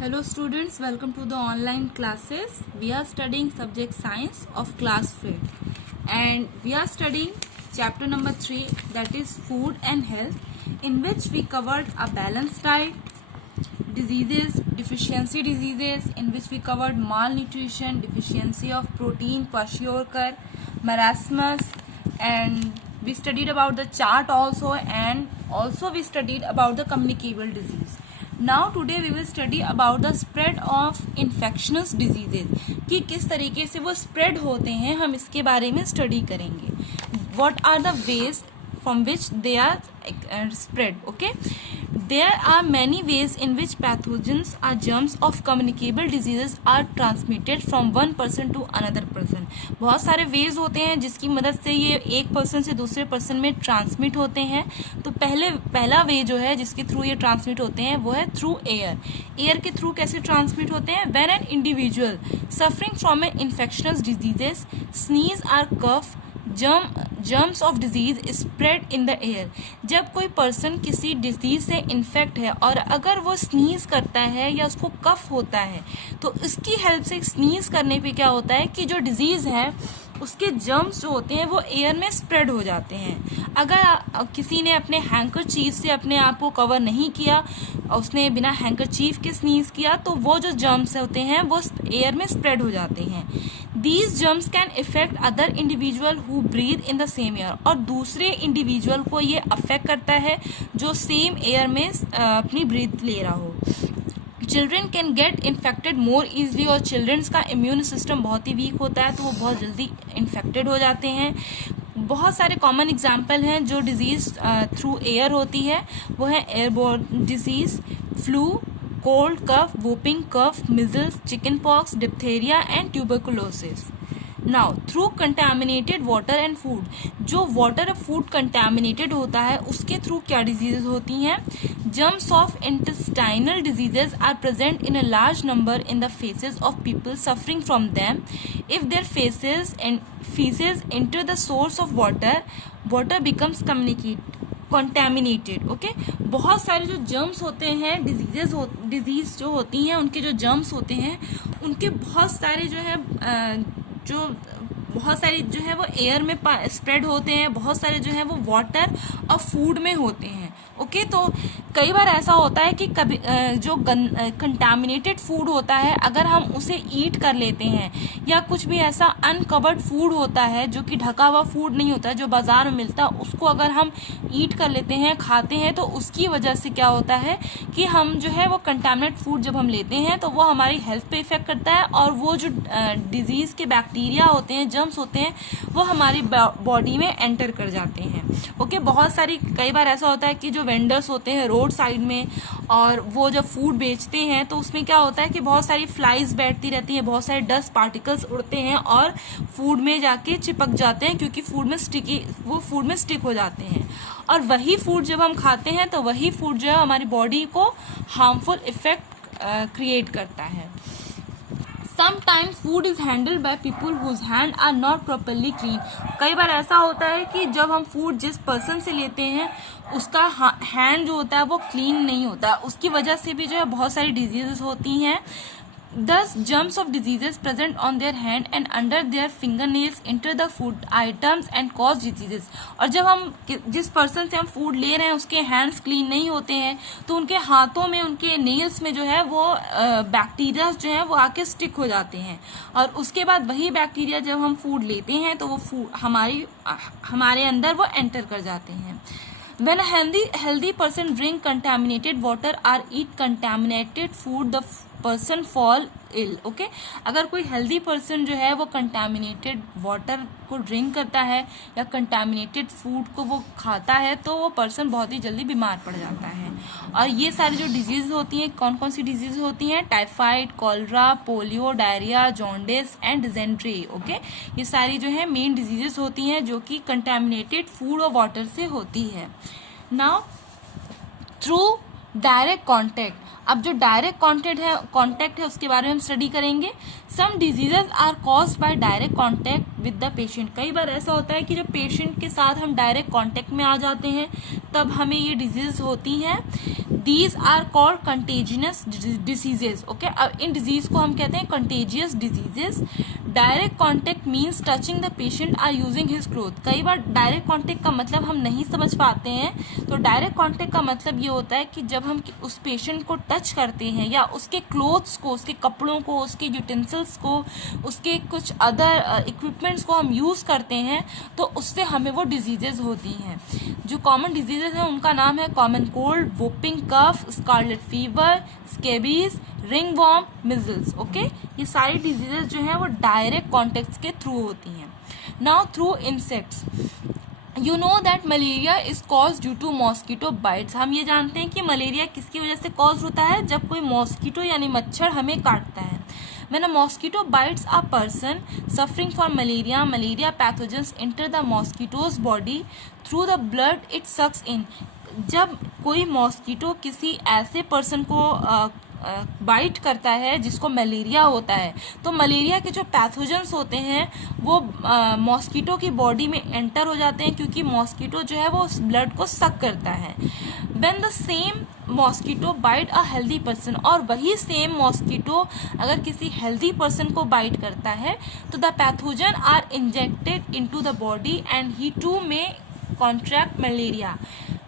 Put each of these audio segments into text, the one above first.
Hello students, welcome to the online classes. We are studying subject science of class 5th and we are studying chapter number 3, that is food and health, in which we covered a balanced diet, diseases, deficiency diseases, in which we covered malnutrition, deficiency of protein, kwashiorkor, marasmus, and we studied about the chart also, and also we studied about the communicable disease. Now today we will study about the spread of infectious diseases, कि किस तरीके से वो spread होते हैं, हम इसके बारे में study करेंगे. What are the ways from which they are spread? Okay, there are many ways in which pathogens or germs of communicable diseases are transmitted from one person to another person. बहुत सारे ways होते हैं जिसकी मदद से ये एक person से दूसरे person में transmit होते हैं. तो पहला way जो है जिसके थ्रू ये transmit होते हैं वो है through air. Air के थ्रू कैसे transmit होते हैं? When an individual suffering from an infectious diseases sneeze or cough, germs of disease spread in the air. जब कोई पर्सन किसी डिजीज से इन्फेक्ट है और अगर वो स्नीज करता है या उसको कफ होता है तो इसकी हेल्प से स्नीज करने पे क्या होता है कि जो डिजीज है उसके जर्म्स जो होते हैं वो एयर में स्प्रेड हो जाते हैं. अगर किसी ने अपने हैंकरचीफ से अपने आप को कवर नहीं किया, उसने बिना हैंकरचीफ के स्नीज किया, तो वो जो जर्म्स होते हैं वो एयर में स्प्रेड हो जाते हैं. These germs can affect other individual who breathe in the same air. और दूसरे इंडिविजुअल को ये अफेक्ट करता है जो सेम एयर में अपनी ब्रीथ ले रहा हो. Children can get infected more easily, और चिल्ड्रंस का इम्यून सिस्टम बहुत ही वीक होता है तो वो बहुत जल्दी इन्फेक्टेड हो जाते हैं. बहुत सारे कॉमन एग्जाम्पल हैं जो डिजीज थ्रू एयर होती है, वो है airborne disease, flu, cold cough, whooping cough, measles, chicken pox, diphtheria and tuberculosis. Now through contaminated water and food, जो वाटर और फूड कंटामिनेटेड होता है उसके थ्रू क्या डिजीजेज होती हैं? Germs of intestinal diseases are present in a large number in the faeces of people suffering from them. If their faeces and faeces enter the source of water becomes contaminated. Okay, बहुत सारे जो germs होते हैं, disease जो होती हैं, उनके जो जर्म्स होते हैं उनके बहुत सारे जो है वो एयर में स्प्रेड होते हैं, बहुत सारे जो है वो वाटर और फूड में होते हैं. ओके, तो कई बार ऐसा होता है कि कभी जो कंटामिनेटेड फूड होता है अगर हम उसे ईट कर लेते हैं, या कुछ भी ऐसा अनकवर्ड फूड होता है जो कि ढका हुआ फूड नहीं होता जो बाजार में मिलता है, उसको अगर हम ईट कर लेते हैं, खाते हैं, तो उसकी वजह से क्या होता है कि हम जो है वो कंटामिनेट फूड जब हम लेते हैं तो वो हमारी हेल्थ पे इफेक्ट करता है, और वो जो डिजीज के बैक्टीरिया होते हैं, जर्म्स होते हैं, वो हमारी बॉडी में एंटर कर जाते हैं. ओके, बहुत सारी कई बार ऐसा होता है कि जो वेंडर्स होते हैं रोड साइड में और वो जब फूड बेचते हैं तो उसमें क्या होता है कि बहुत सारी फ्लाइज बैठती रहती हैं, बहुत सारे डस्ट पार्टिकल्स उड़ते हैं और फूड में जाके चिपक जाते हैं, क्योंकि फूड में स्टिक हो जाते हैं. और वही फूड जब हम खाते हैं तो वही फूड जो है हमारी बॉडी को हार्मफुल इफेक्ट क्रिएट करता है. Sometimes food is handled by people whose hands are not properly clean. कई बार ऐसा होता है कि जब हम फूड जिस पर्सन से लेते हैं उसका हैंड जो होता है वो क्लीन नहीं होता, उसकी वजह से भी जो है बहुत सारी डिजीजेस होती हैं. Thus, germs of diseases present on their hand and under their fingernails enter the food items and cause diseases. और जब हम जिस पर्सन से हम फूड ले रहे हैं उसके हैंड्स क्लीन नहीं होते हैं तो उनके हाथों में, उनके नेल्स में जो है वो बैक्टीरिया जो है वो आके स्टिक हो जाते हैं, और उसके बाद वही बैक्टीरिया जब हम फूड लेते हैं तो वो फूड हमारे अंदर वो एंटर कर जाते हैं. When a healthy person drink contaminated water or eat contaminated food, the person fall ill. Okay, अगर कोई हेल्दी पर्सन जो है वो कंटामिनेटेड वाटर को ड्रिंक करता है या कंटामिनेटेड फूड को वो खाता है तो वो पर्सन बहुत ही जल्दी बीमार पड़ जाता है. और ये सारी जो डिजीज होती हैं, कौन कौन सी डिजीज होती हैं? Typhoid, cholera, polio, diarrhoea, jaundice and dysentery. Okay, ये सारी जो है मेन डिजीजेस होती हैं जो कि कंटामिनेटेड फूड और वाटर से होती है. नाउ थ्रू डायरेक्ट कॉन्टेक्ट, अब जो डायरेक्ट कॉन्टेक्ट है उसके बारे में हम स्टडी करेंगे. Some diseases are caused by direct contact with the patient. कई बार ऐसा होता है कि जब पेशेंट के साथ हम डायरेक्ट कांटेक्ट में आ जाते हैं तब हमें ये डिजीज होती हैं। These are called contagious diseases. Okay, अब इन डिजीज को हम कहते हैं contagious diseases. Direct contact means touching the patient or using his cloth. कई बार डायरेक्ट कॉन्टेक्ट का मतलब हम नहीं समझ पाते हैं, तो डायरेक्ट कॉन्टेक्ट का मतलब ये होता है कि जब हम उस पेशेंट को टच करते हैं या उसके क्लोथ्स को, उसके कपड़ों को, उसके यूटेंसिल्स को, उसके कुछ अदर इक्विपमेंट्स को हम यूज करते हैं तो उससे हमें वो डिजीजेज होती हैं। जो कॉमन डिजीजेज हैं उनका नाम है common cold, whooping cough, scarlet fever, scabies, ringworm, measles. Okay, ये सारी डिजीजेज जो हैं वो डायरेक्ट कॉन्टेक्ट के थ्रू होती हैं। Now through insects, you know that malaria is cause due to mosquito bites. हम ये जानते हैं कि मलेरिया किसकी वजह से कॉज होता है, जब कोई मॉस्किटो यानी मच्छर हमें काटता है। When a mosquito bites a person suffering from malaria, malaria pathogens enter the mosquito's body through the blood it sucks in. जब कोई मॉस्किटो किसी ऐसे पर्सन को बाइट करता है जिसको मलेरिया होता है, तो मलेरिया के जो पैथोजेंस होते हैं वो मॉस्किटो की बॉडी में एंटर हो जाते हैं, क्योंकि मॉस्किटो जो है वो उस ब्लड को सक करता है। When the same mosquito bite a healthy person, और वही सेम मॉस्किटो अगर किसी हेल्दी पर्सन को बाइट करता है तो the pathogen are injected into the body and he too may contract malaria.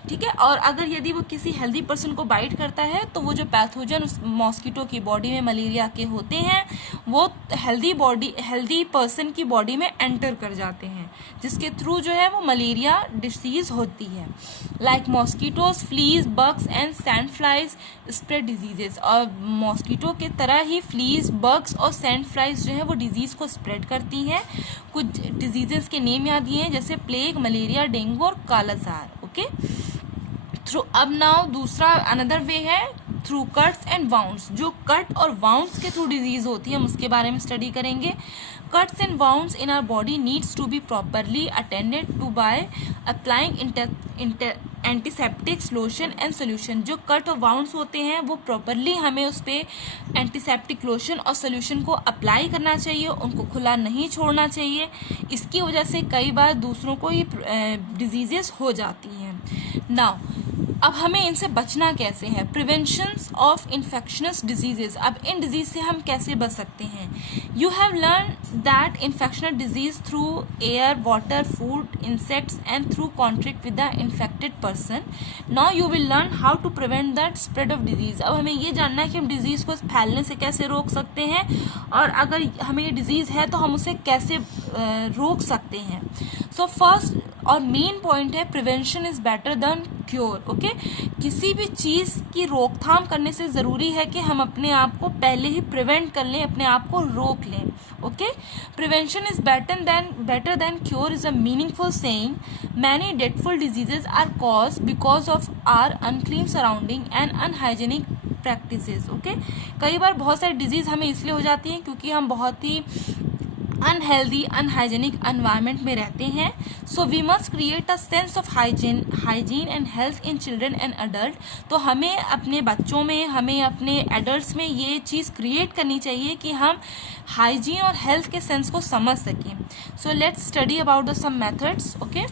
ठीक है, और अगर यदि वो किसी हेल्दी पर्सन को बाइट करता है तो वो जो पैथोजन उस मॉस्किटो की बॉडी में मलेरिया के होते हैं वो हेल्दी पर्सन की बॉडी में एंटर कर जाते हैं, जिसके थ्रू जो है वो मलेरिया डिसीज होती है। Like mosquitoes, fleas, bugs and sand flies spread diseases. और मॉस्किटो के तरह ही फ्लीज, बग्स और सैंड फ्लाइज जो है वो डिजीज को स्प्रेड करती हैं। कुछ डिजीजेस के नेम याद दिए हैं जैसे प्लेग, मलेरिया, डेंगू और कालाजार। ओके, थ्रू अब नाउ दूसरा अनदर वे है थ्रू कट्स एंड वाउंड्स। जो कट और वाउंड्स के थ्रू डिजीज होती है हम उसके बारे में स्टडी करेंगे। Cuts and wounds in our body needs to be properly attended to by applying antiseptics, lotion and solution. जो कट और वाउंड्स होते हैं वो प्रॉपरली हमें उस पर एंटीसेप्टिक लोशन और सोल्यूशन को अप्लाई करना चाहिए, उनको खुला नहीं छोड़ना चाहिए। इसकी वजह से कई बार दूसरों को ये डिजीजेस हो जाती हैं। नाउ अब हमें इनसे बचना कैसे है, प्रिवेंशन ऑफ इन्फेक्शनस डिजीजेस। अब इन डिजीज से हम कैसे बच सकते हैं। You have learn that infectional disease through air, water, food, insects and through contact with the infected person. Now you will learn how to prevent that spread of disease. अब हमें ये जानना है कि हम डिजीज को फैलने से कैसे रोक सकते हैं, और अगर हमें ये डिजीज है तो हम उसे कैसे रोक सकते हैं। सो फर्स्ट और मेन पॉइंट है prevention is better than cure. Okay, किसी भी चीज की रोकथाम करने से जरूरी है कि हम अपने आप को पहले ही प्रिवेंट कर लें, अपने आप को रोक लें। Okay, prevention is better than cure is a meaningful saying. Many deathful diseases are cause because of are unclean surrounding and unhygienic practices. Okay, कई बार बहुत सारी डिजीज हमें इसलिए हो जाती हैं क्योंकि हम बहुत ही अनहेल्दी, अनहाइजेनिक एनवायरनमेंट में रहते हैं। So we must create a sense of hygiene and health in children and adult. तो हमें अपने बच्चों में, हमें अपने एडल्ट्स में ये चीज़ क्रिएट करनी चाहिए कि हम हाइजीन और हेल्थ के सेंस को समझ सकें। So let's study about the some methods. Okay,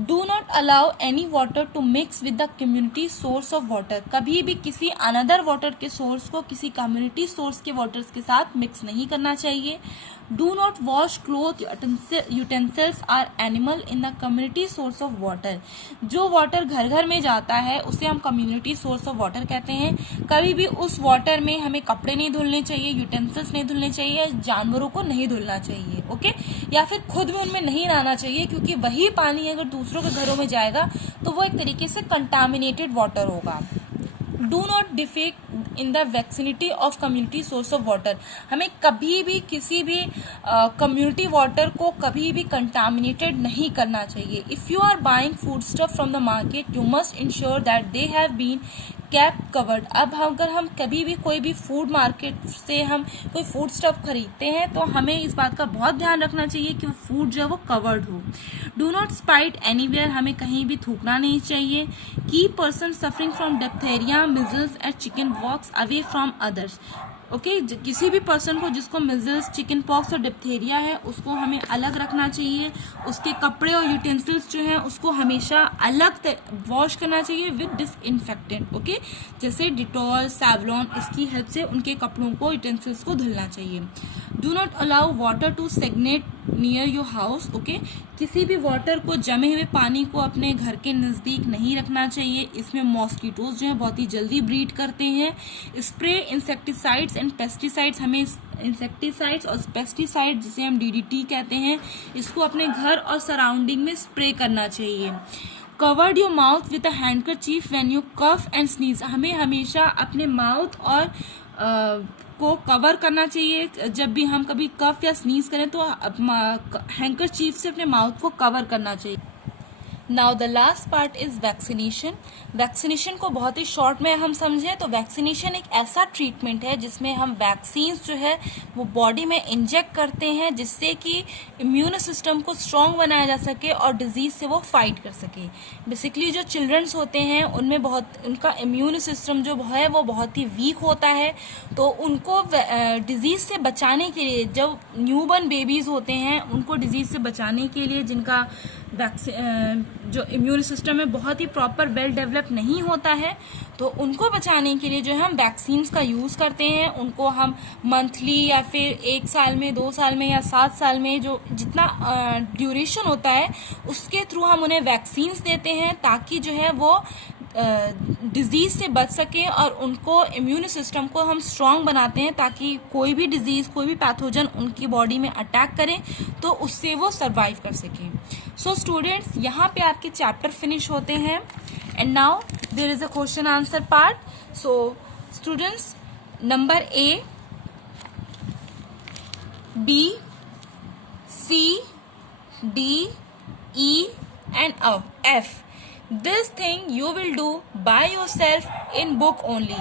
do not allow any water to mix with the community source of water. कभी भी किसी अनदर वाटर के सोर्स को किसी कम्युनिटी सोर्स के वाटर्स के साथ मिक्स नहीं करना चाहिए। Do not wash cloth utensils or animal in the community source of water. जो वाटर घर घर में जाता है उसे हम कम्युनिटी सोर्स ऑफ वाटर कहते हैं। कभी भी उस वाटर में हमें कपड़े नहीं धुलने चाहिए, यूटेंसिल्स नहीं धुलने चाहिए, जानवरों को नहीं धुलना चाहिए। ओके, या फिर खुद भी उनमें नहीं नहाना चाहिए, क्योंकि वही पानी अगर दूसरों के घरों में जाएगा तो वो एक तरीके से कंटामिनेटेड वाटर होगा। Do not defect in the vicinity of community source of water. हमें कभी भी किसी भी कम्युनिटी वाटर को कभी भी कंटामिनेटेड नहीं करना चाहिए। If you are buying food stuff from the market you must ensure that they have been cap covered. अब अगर हम कभी भी कोई भी फूड मार्केट से हम कोई फूड स्टफ खरीदते हैं तो हमें इस बात का बहुत ध्यान रखना चाहिए कि वो फूड जो है वो कवर्ड हो। डू नॉट स्पाइट एनीवेयर, हमें कहीं भी थूकना नहीं चाहिए। Keep person suffering from diphtheria, measles and chicken pox away from others. Okay किसी भी पर्सन को जिसको मिजल्स, चिकन पॉक्स और डिप्थेरिया है उसको हमें अलग रखना चाहिए। उसके कपड़े और यूटेंसिल्स जो हैं उसको हमेशा अलग वॉश करना चाहिए विद डिसइंफेक्टेंट। ओके जैसे डिटॉल, सैवलॉन, इसकी हेल्प से उनके कपड़ों को, यूटेंसिल्स को धुलना चाहिए। Do not allow water to stagnate near your house. Okay किसी भी वाटर को, जमे हुए पानी को अपने घर के नज़दीक नहीं रखना चाहिए। इसमें मॉस्किटोज जो है बहुत ही जल्दी ब्रीड करते हैं। स्प्रे इंसेक्टिसाइड्स एंड पेस्टिसाइड्स, हमें इंसेक्टिसाइड्स और पेस्टिसाइड जिसे हम DDT कहते हैं, इसको अपने घर और सराउंडिंग में स्प्रे करना चाहिए। Covered your mouth with a handkerchief when you cough and sneeze, हमें हमेशा अपने माउथ और को कवर करना चाहिए। जब भी हम कभी कफ या स्नीज करें तो हैंकरचीफ से अपने माउथ को कवर करना चाहिए। Now the last part is vaccination. Vaccination को बहुत ही शॉर्ट में हम समझें तो वैक्सीनेशन एक ऐसा ट्रीटमेंट है जिसमें हम वैक्सीन जो है वो बॉडी में इंजेक्ट करते हैं जिससे कि इम्यून सिस्टम को स्ट्रॉन्ग बनाया जा सके और डिजीज से वो फाइट कर सके। बेसिकली जो चिल्ड्रंस होते हैं उनमें उनका इम्यून सिस्टम जो है वो बहुत ही वीक होता है, तो उनको डिजीज से बचाने के लिए, जब न्यूबॉर्न बेबीज होते हैं उनको डिजीज से बचाने के लिए, जिनका जो इम्यून सिस्टम है बहुत ही प्रॉपर वेल डेवलप नहीं होता है, तो उनको बचाने के लिए जो है हम वैक्सीन्स का यूज़ करते हैं। उनको हम मंथली या फिर 1 साल में, 2 साल में या 7 साल में, जो जितना ड्यूरेशन होता है उसके थ्रू हम उन्हें वैक्सीन्स देते हैं ताकि जो है वो डिजीज से बच सकें और उनको इम्यून सिस्टम को हम स्ट्रांग बनाते हैं ताकि कोई भी डिजीज, कोई भी पैथोजन उनकी बॉडी में अटैक करें तो उससे वो सरवाइव कर सकें। सो स्टूडेंट्स, यहाँ पे आपके चैप्टर फिनिश होते हैं and now there is a question answer part. So students, number A, B, C, D, E and F, this thing you will do by yourself in book only.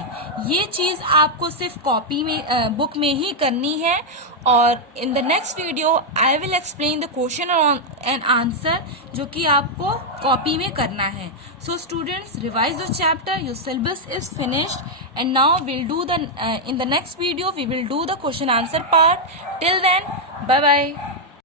ये चीज़ आपको सिर्फ copy में, book में ही करनी है। और in the next video I will explain the question and answer जो कि आपको कॉपी में करना है। So students, revise the chapter, your syllabus is finished and now will do the in the next video we will do the question answer part. Till then, bye bye.